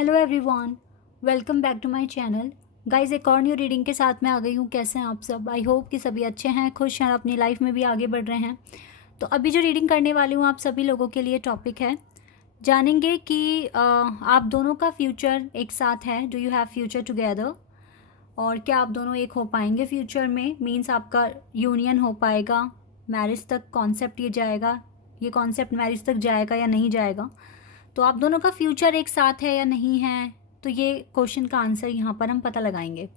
Hello everyone, welcome back to my channel. Guys, एक और new reading के साथ मैं आ गई हूँ। कैसे हैं आप सब? आई होप कि सभी अच्छे हैं, खुश हैं और अपनी लाइफ में भी आगे बढ़ रहे हैं। तो अभी जो रीडिंग करने वाली हूँ आप सभी लोगों के लिए टॉपिक है, जानेंगे कि आप दोनों का फ्यूचर एक साथ है। Do you have future together? और क्या आप दोनों एक हो पाएंगे फ्यूचर में? मीन्स आपका यूनियन हो पाएगा, मैरिज तक कॉन्सेप्ट ये जाएगा, ये कॉन्सेप्ट मैरिज तक जाएगा या नहीं जाएगा? तो आप दोनों का फ्यूचर एक साथ है या नहीं है, तो ये क्वेश्चन का आंसर यहाँ पर हम पता लगाएंगे।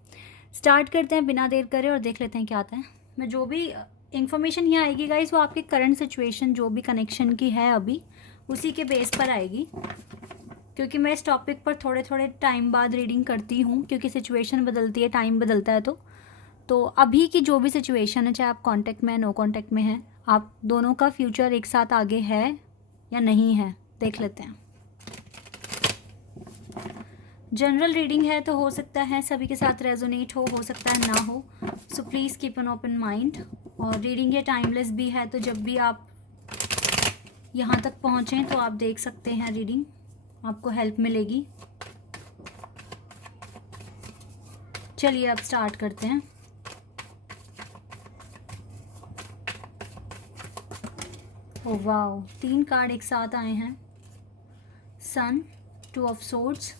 स्टार्ट करते हैं बिना देर करे और देख लेते हैं क्या आता है। मैं जो भी इंफॉर्मेशन यहाँ आएगी गाइस, वो आपके करंट सिचुएशन जो भी कनेक्शन की है अभी, उसी के बेस पर आएगी। क्योंकि मैं इस टॉपिक पर थोड़े थोड़े टाइम बाद रीडिंग करती हूँ, क्योंकि सिचुएशन बदलती है, टाइम बदलता है। तो अभी की जो भी सिचुएशन है, चाहे आप कांटेक्ट में नो कांटेक्ट में हैं, आप दोनों का फ्यूचर एक साथ आगे है या नहीं है, देख लेते हैं। जनरल रीडिंग है तो हो सकता है सभी के साथ रेजोनेट हो सकता है ना हो। So please keep an open mind. और रीडिंग ये टाइमलेस भी है, तो जब भी आप यहाँ तक पहुँचें तो आप देख सकते हैं रीडिंग, आपको हेल्प मिलेगी। चलिए अब स्टार्ट करते हैं। ओ वाओ, 3 कार्ड एक साथ आए हैं। सन, 2 ऑफ सोर्ड्स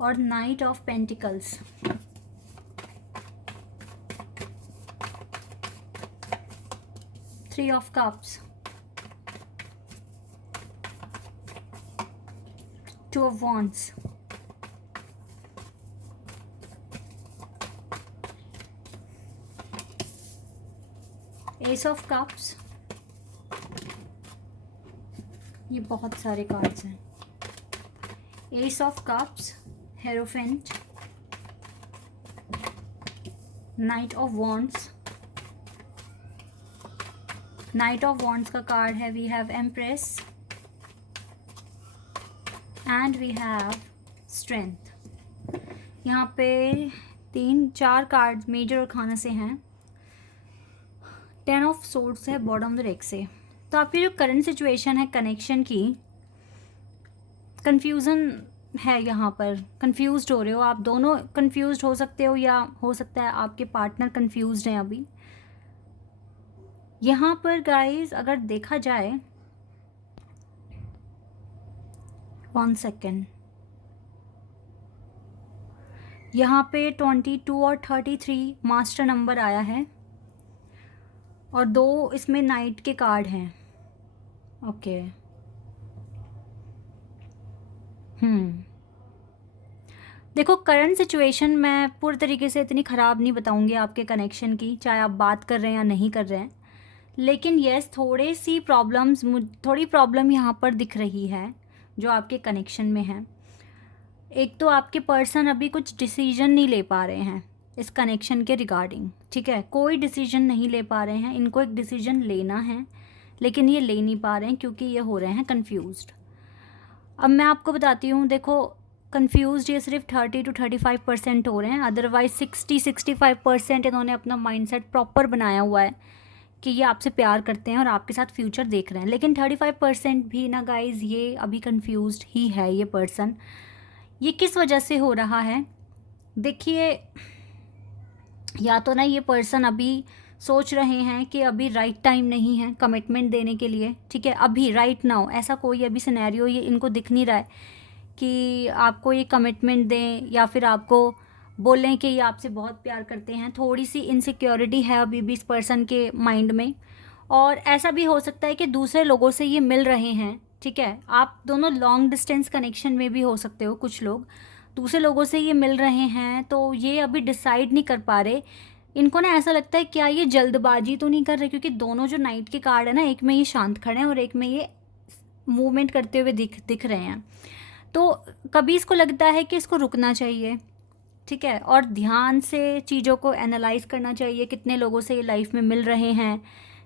और knight of pentacles. Three of cups, 2 of wands, ace of cups. ये बहुत सारे कार्ड्स हैं। Ace of cups, hierophant, knight of wands. Knight of wands का कार्ड है, we have empress and we have strength. यहाँ पे 3-4 cards major और खाना से हैं। 10 ऑफ सोर्ड्स है बॉटम द डेक से। तो आपकी जो करंट सिचुएशन है कनेक्शन की, कन्फ्यूज़न है। यहाँ पर कंफ्यूज्ड हो रहे हो, आप दोनों कंफ्यूज्ड हो सकते हो, या हो सकता है आपके पार्टनर कंफ्यूज्ड हैं अभी। यहाँ पर गाइस अगर देखा जाए, 1 सेकेंड, यहाँ पे 22 और 33 मास्टर नंबर आया है और 2 इसमें नाइट के कार्ड हैं। ओके, देखो करंट सिचुएशन मैं पूरी तरीके से इतनी ख़राब नहीं बताऊंगी आपके कनेक्शन की, चाहे आप बात कर रहे हैं या नहीं कर रहे हैं। लेकिन यस, थोड़ी प्रॉब्लम यहाँ पर दिख रही है जो आपके कनेक्शन में है। एक तो आपके पर्सन अभी कुछ डिसीजन नहीं ले पा रहे हैं इस कनेक्शन के रिगार्डिंग, ठीक है। कोई डिसीजन नहीं ले पा रहे हैं, इनको एक डिसीजन लेना है लेकिन ये ले नहीं पा रहे हैं क्योंकि ये हो रहे हैं कंफ्यूज्ड। अब मैं आपको बताती हूँ, देखो कंफ्यूज ये सिर्फ 30-35% हो रहे हैं, अदरवाइज 60-65% इन्होंने अपना माइंडसेट प्रॉपर बनाया हुआ है कि ये आपसे प्यार करते हैं और आपके साथ फ्यूचर देख रहे हैं। लेकिन 35% भी ना गाइज, ये अभी कंफ्यूज्ड ही है ये पर्सन। ये किस वजह से हो रहा है? देखिए, या तो ना ये पर्सन अभी सोच रहे हैं कि अभी राइट टाइम नहीं है कमिटमेंट देने के लिए, ठीक है। अभी राइट नाउ ऐसा कोई अभी सिनेरियो ये इनको दिख नहीं रहा है कि आपको ये कमिटमेंट दें या फिर आपको बोलें कि ये आपसे बहुत प्यार करते हैं। थोड़ी सी इनसिक्योरिटी है अभी भी इस पर्सन के माइंड में। और ऐसा भी हो सकता है कि दूसरे लोगों से ये मिल रहे हैं, ठीक है। आप दोनों लॉन्ग डिस्टेंस कनेक्शन में भी हो सकते हो, कुछ लोग दूसरे लोगों से ये मिल रहे हैं, तो ये अभी डिसाइड नहीं कर पा रहे। इनको ना ऐसा लगता है क्या ये जल्दबाजी तो नहीं कर रहे, क्योंकि दोनों जो नाइट के कार्ड है ना, एक में ये शांत खड़े हैं और एक में ये मूवमेंट करते हुए दिख रहे हैं। तो कभी इसको लगता है कि इसको रुकना चाहिए, ठीक है, और ध्यान से चीज़ों को एनालाइज करना चाहिए, कितने लोगों से ये लाइफ में मिल रहे हैं,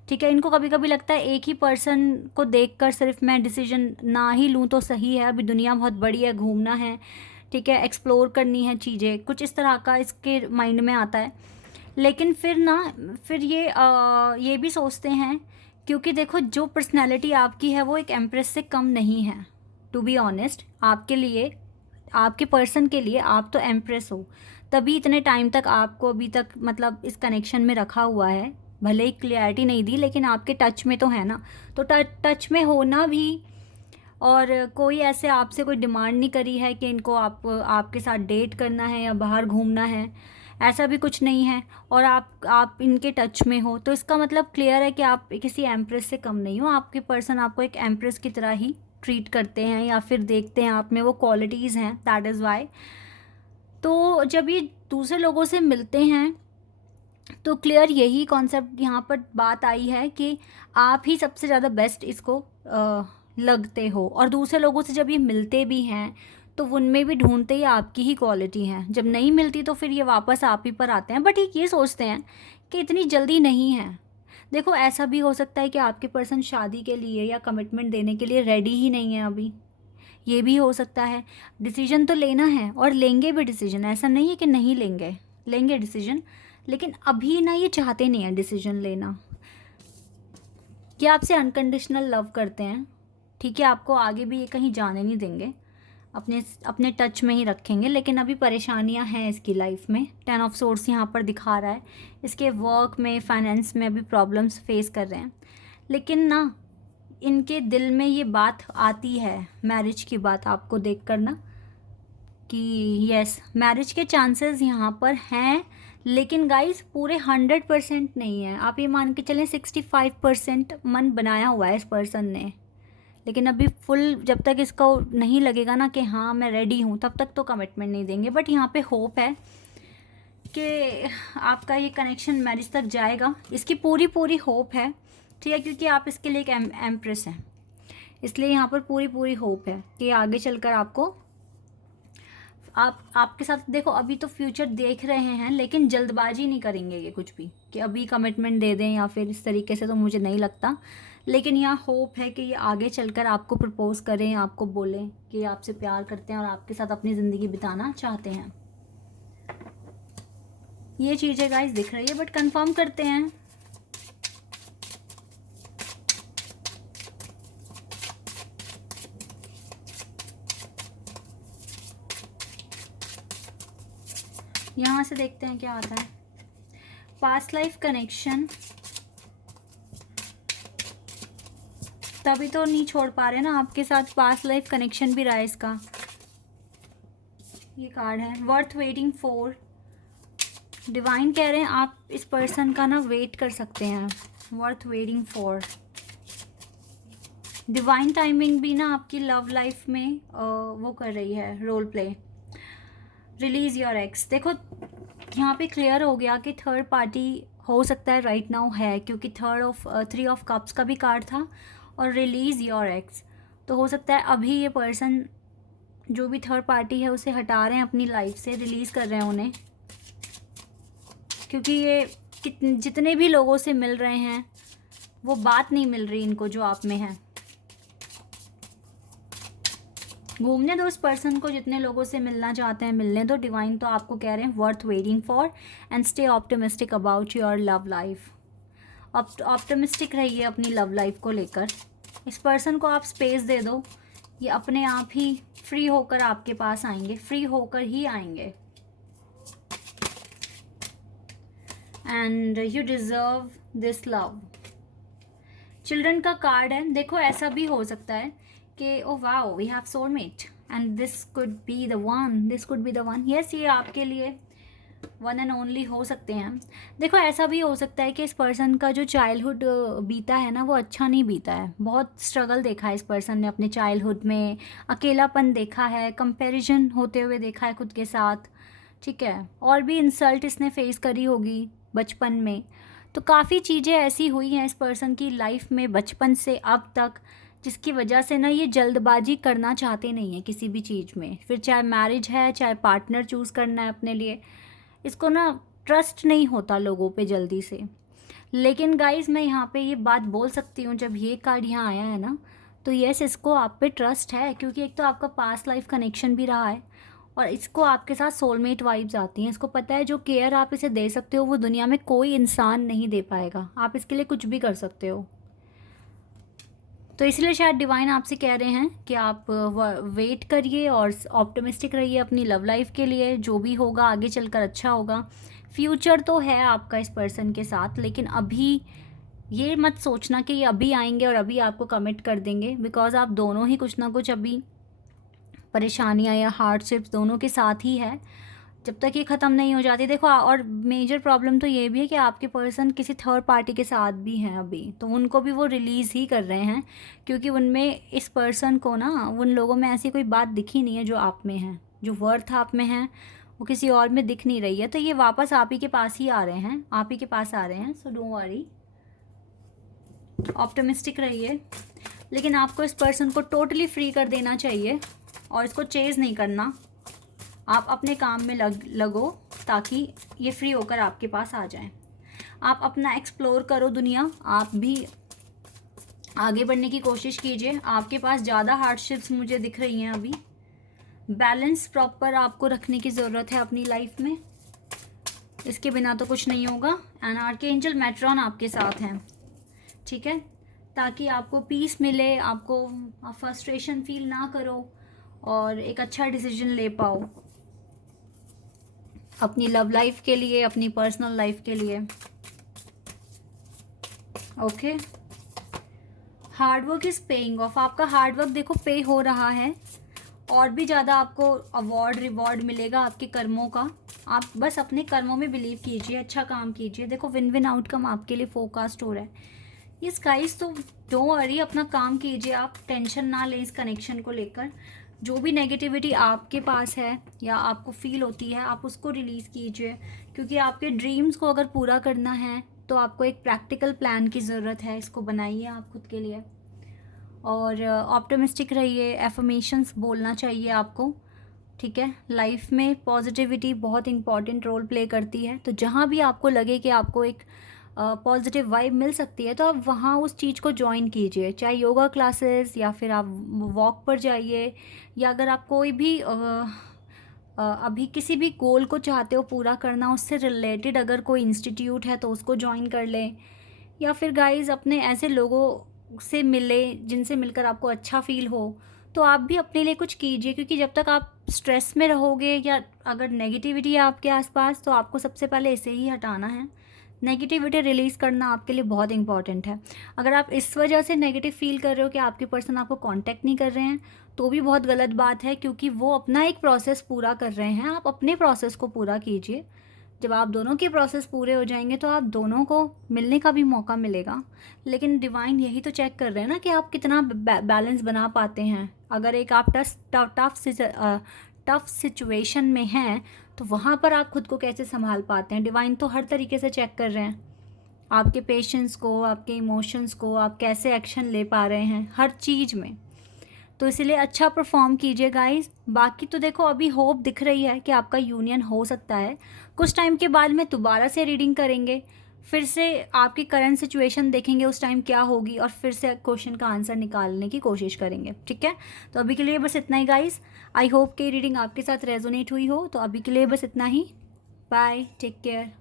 ठीक है। इनको कभी कभी लगता है एक ही पर्सन को देखकर सिर्फ मैं डिसीजन ना ही लूँ तो सही है, अभी दुनिया बहुत बड़ी है, घूमना है, ठीक है, एक्सप्लोर करनी है चीज़ें, कुछ इस तरह का इसके माइंड में आता है। लेकिन फिर ये भी सोचते हैं, क्योंकि देखो जो पर्सनैलिटी आपकी है वो एक एम्प्रेस से कम नहीं है। टू बी ऑनेस्ट, आपके लिए आपके पर्सन के लिए आप तो एम्प्रेस हो, तभी इतने टाइम तक आपको अभी तक मतलब इस कनेक्शन में रखा हुआ है। भले ही क्लियरिटी नहीं दी, लेकिन आपके टच में तो है ना। तो टच में होना भी, और कोई ऐसे आपसे कोई डिमांड नहीं करी है कि इनको आपके साथ डेट करना है या बाहर घूमना है, ऐसा भी कुछ नहीं है। और आप इनके टच में हो, तो इसका मतलब क्लियर है कि आप किसी एम्प्रेस से कम नहीं हो। आपके पर्सन आपको एक एम्प्रेस की तरह ही ट्रीट करते हैं, या फिर देखते हैं आप में वो क्वालिटीज़ हैं, दैट इज़ वाई। तो जब ये दूसरे लोगों से मिलते हैं तो क्लियर यही कॉन्सेप्ट यहाँ पर बात आई है कि आप ही सबसे ज़्यादा बेस्ट इसको लगते हो। और दूसरे लोगों से जब ये मिलते भी हैं तो उनमें भी ढूंढते ही आपकी ही क्वालिटी है। जब नहीं मिलती तो फिर ये वापस आप ही पर आते हैं, बट ये सोचते हैं कि इतनी जल्दी नहीं है। देखो, ऐसा भी हो सकता है कि आपके पर्सन शादी के लिए या कमिटमेंट देने के लिए रेडी ही नहीं है अभी, ये भी हो सकता है। डिसीजन तो लेना है और लेंगे भी डिसीजन, ऐसा नहीं है कि नहीं लेंगे, लेंगे डिसीजन, लेकिन अभी ना ये चाहते नहीं है डिसीजन लेना। कि आपसे अनकंडीशनल लव करते हैं, ठीक है, आपको आगे भी ये कहीं जाने नहीं देंगे, अपने अपने टच में ही रखेंगे, लेकिन अभी परेशानियां हैं इसकी लाइफ में। 10 ऑफ सोर्स यहाँ पर दिखा रहा है, इसके वर्क में, फाइनेंस में अभी प्रॉब्लम्स फेस कर रहे हैं। लेकिन ना इनके दिल में ये बात आती है, मैरिज की बात आपको देख कर ना, कि यस मैरिज के चांसेस यहाँ पर हैं, लेकिन गाइस पूरे 100% नहीं है। आप ये मान के चलें 65% मन बनाया हुआ है इस पर्सन ने, लेकिन अभी फुल जब तक इसको नहीं लगेगा ना कि हाँ मैं रेडी हूँ, तब तक तो कमिटमेंट नहीं देंगे। बट यहाँ पे होप है कि आपका ये कनेक्शन मैरिज तक जाएगा, इसकी पूरी पूरी होप है, ठीक है, क्योंकि आप इसके लिए एक एम्प्रेस हैं, इसलिए यहाँ पर पूरी पूरी होप है कि आगे चलकर आपको आपके साथ, देखो अभी तो फ्यूचर देख रहे हैं, लेकिन जल्दबाजी नहीं करेंगे ये कुछ भी कि अभी कमिटमेंट दे दें या फिर इस तरीके से, तो मुझे नहीं लगता। लेकिन यहाँ होप है कि ये आगे चलकर आपको प्रपोज करें, आपको बोलें कि आपसे प्यार करते हैं और आपके साथ अपनी ज़िंदगी बिताना चाहते हैं। ये चीज़ें गाइस दिख रही है, बट कंफर्म करते हैं। यहाँ से देखते हैं क्या आता है। पास्ट लाइफ कनेक्शन, तभी तो नहीं छोड़ पा रहे ना आपके साथ, पास्ट लाइफ कनेक्शन भी रहा है इसका। ये कार्ड है वर्थ वेटिंग फॉर। डिवाइन कह रहे हैं आप इस पर्सन का ना वेट कर सकते हैं, worth waiting for. Divine timing भी ना आपकी लव लाइफ में वो कर रही है, role play. Release your ex, देखो यहाँ पे क्लियर हो गया कि थर्ड पार्टी हो सकता है राइट नाउ है, क्योंकि 3 ऑफ कप्स का भी कार्ड था और रिलीज योर एक्स। तो हो सकता है अभी ये पर्सन जो भी थर्ड पार्टी है उसे हटा रहे हैं अपनी लाइफ से, रिलीज़ कर रहे हैं उन्हें, क्योंकि ये जितने भी लोगों से मिल रहे हैं वो बात नहीं मिल रही इनको जो आप में है। घूमने दो उस पर्सन को, जितने लोगों से मिलना चाहते हैं मिलने दो। डिवाइन तो आपको कह रहे हैं worth waiting for and stay optimistic about your love life. Optimistic रहिए अपनी लव लाइफ को लेकर। इस पर्सन को आप स्पेस दे दो, ये अपने आप ही फ्री होकर आपके पास आएंगे, फ्री होकर ही आएंगे। And you deserve this love. Children का कार्ड है, देखो ऐसा भी हो सकता है कि oh wow we have soulmate and this could be the one, this could be the one. Yes, ये आपके लिए वन एंड ओनली हो सकते हैं। देखो ऐसा भी हो सकता है कि इस पर्सन का जो चाइल्डहुड बीता है ना वो अच्छा नहीं बीता है, बहुत स्ट्रगल देखा है इस पर्सन ने अपने चाइल्डहुड में, अकेलापन देखा है, कंपैरिजन होते हुए देखा है खुद के साथ, ठीक है, और भी इंसल्ट इसने फेस करी होगी बचपन में। तो काफ़ी चीज़ें ऐसी हुई हैं इस पर्सन की लाइफ में बचपन से अब तक, जिसकी वजह से ना ये जल्दबाजी करना चाहते नहीं है किसी भी चीज़ में, फिर चाहे मैरिज है चाहे पार्टनर चूज़ करना है अपने लिए। इसको ना ट्रस्ट नहीं होता लोगों पे जल्दी से। लेकिन गाइस मैं यहाँ पे ये बात बोल सकती हूँ, जब ये कार्ड यहाँ आया है ना, तो यस इसको आप पे ट्रस्ट है, क्योंकि एक तो आपका पास्ट लाइफ कनेक्शन भी रहा है और इसको आपके साथ सोलमेट वाइब्स आती हैं। इसको पता है जो केयर आप इसे दे सकते हो वो दुनिया में कोई इंसान नहीं दे पाएगा, आप इसके लिए कुछ भी कर सकते हो। तो इसलिए शायद डिवाइन आपसे कह रहे हैं कि आप वेट करिए और ऑप्टिमिस्टिक रहिए अपनी लव लाइफ के लिए। जो भी होगा आगे चलकर अच्छा होगा। फ्यूचर तो है आपका इस पर्सन के साथ, लेकिन अभी ये मत सोचना कि ये अभी आएंगे और अभी आपको कमिट कर देंगे, बिकॉज आप दोनों ही कुछ ना कुछ अभी परेशानियां या हार्डशिप्स दोनों के साथ ही है जब तक ये ख़त्म नहीं हो जाती। देखो, और मेजर प्रॉब्लम तो ये भी है कि आपके पर्सन किसी थर्ड पार्टी के साथ भी हैं अभी, तो उनको भी वो रिलीज़ ही कर रहे हैं, क्योंकि उनमें इस पर्सन को ना, उन लोगों में ऐसी कोई बात दिखी नहीं है जो आप में है, जो वर्थ आप में है वो किसी और में दिख नहीं रही है। तो ये वापस आप ही के पास ही आ रहे हैं, आप ही के पास आ रहे हैं। सो डोंट वरी, ऑप्टिमिस्टिक रहिए। लेकिन आपको इस पर्सन को टोटली फ्री कर देना चाहिए और इसको चेज़ नहीं करना। आप अपने काम में लगो ताकि ये फ्री होकर आपके पास आ जाए। आप अपना एक्सप्लोर करो दुनिया, आप भी आगे बढ़ने की कोशिश कीजिए। आपके पास ज़्यादा हार्डशिप्स मुझे दिख रही हैं अभी। बैलेंस प्रॉपर आपको रखने की ज़रूरत है अपनी लाइफ में, इसके बिना तो कुछ नहीं होगा। एंड आर्कएंजल मेट्रॉन आपके साथ हैं, ठीक है, ताकि आपको पीस मिले, आपको फ्रस्ट्रेशन फील ना करो और एक अच्छा डिसीजन ले पाओ अपनी लव लाइफ के लिए, अपनी पर्सनल लाइफ के लिए। Okay, hard work is paying off. आपका हार्डवर्क देखो पे हो रहा है, और भी ज़्यादा आपको अवार्ड रिवॉर्ड मिलेगा आपके कर्मों का। आप बस अपने कर्मों में बिलीव कीजिए, अच्छा काम कीजिए। देखो, विन विन आउटकम आपके लिए फोरकास्ट हो रहा है। ये गाइस, तो डोंट वरी, अपना काम कीजिए, आप टेंशन ना लें इस कनेक्शन को लेकर। जो भी नेगेटिविटी आपके पास है या आपको फील होती है, आप उसको रिलीज़ कीजिए, क्योंकि आपके ड्रीम्स को अगर पूरा करना है तो आपको एक प्रैक्टिकल प्लान की ज़रूरत है। इसको बनाइए आप खुद के लिए, और ऑप्टिमिस्टिक रहिए। एफर्मेशंस बोलना चाहिए आपको, ठीक है। लाइफ में पॉजिटिविटी बहुत इंपॉर्टेंट रोल प्ले करती है, तो जहाँ भी आपको लगे कि आपको एक पॉजिटिव वाइब मिल सकती है तो आप वहाँ उस चीज़ को ज्वाइन कीजिए, चाहे योगा क्लासेस या फिर आप वॉक पर जाइए, या अगर आप कोई भी अभी किसी भी गोल को चाहते हो पूरा करना, उससे रिलेटेड अगर कोई इंस्टीट्यूट है तो उसको ज्वाइन कर लें, या फिर गाइस अपने ऐसे लोगों से मिले जिनसे मिलकर आपको अच्छा फील हो। तो आप भी अपने लिए कुछ कीजिए, क्योंकि जब तक आप स्ट्रेस में रहोगे या अगर नेगेटिविटी है आपके आसपास, तो आपको सबसे पहले इसे ही हटाना है। नेगेटिविटी रिलीज़ करना आपके लिए बहुत इंपॉर्टेंट है। अगर आप इस वजह से नेगेटिव फील कर रहे हो कि आपके पर्सन आपको कांटेक्ट नहीं कर रहे हैं, तो भी बहुत गलत बात है, क्योंकि वो अपना एक प्रोसेस पूरा कर रहे हैं। आप अपने प्रोसेस को पूरा कीजिए। जब आप दोनों के प्रोसेस पूरे हो जाएंगे तो आप दोनों को मिलने का भी मौका मिलेगा। लेकिन डिवाइन यही तो चेक कर रहे हैं ना कि आप कितना बैलेंस बना पाते हैं। अगर एक आप टफ सिचुएशन में हैं तो वहाँ पर आप खुद को कैसे संभाल पाते हैं। डिवाइन तो हर तरीके से चेक कर रहे हैं आपके पेशेंस को, आपके इमोशंस को, आप कैसे एक्शन ले पा रहे हैं हर चीज़ में। तो इसलिए अच्छा परफॉर्म कीजिए गाइस। बाकी तो देखो, अभी होप दिख रही है कि आपका यूनियन हो सकता है। कुछ टाइम के बाद में दोबारा से रीडिंग करेंगे, फिर से आपकी करंट सिचुएशन देखेंगे उस टाइम क्या होगी, और फिर से क्वेश्चन का आंसर निकालने की कोशिश करेंगे, ठीक है। तो अभी के लिए बस इतना ही गाइस। आई होप कि रीडिंग आपके साथ रेजोनेट हुई हो। तो अभी के लिए बस इतना ही। Bye, take care.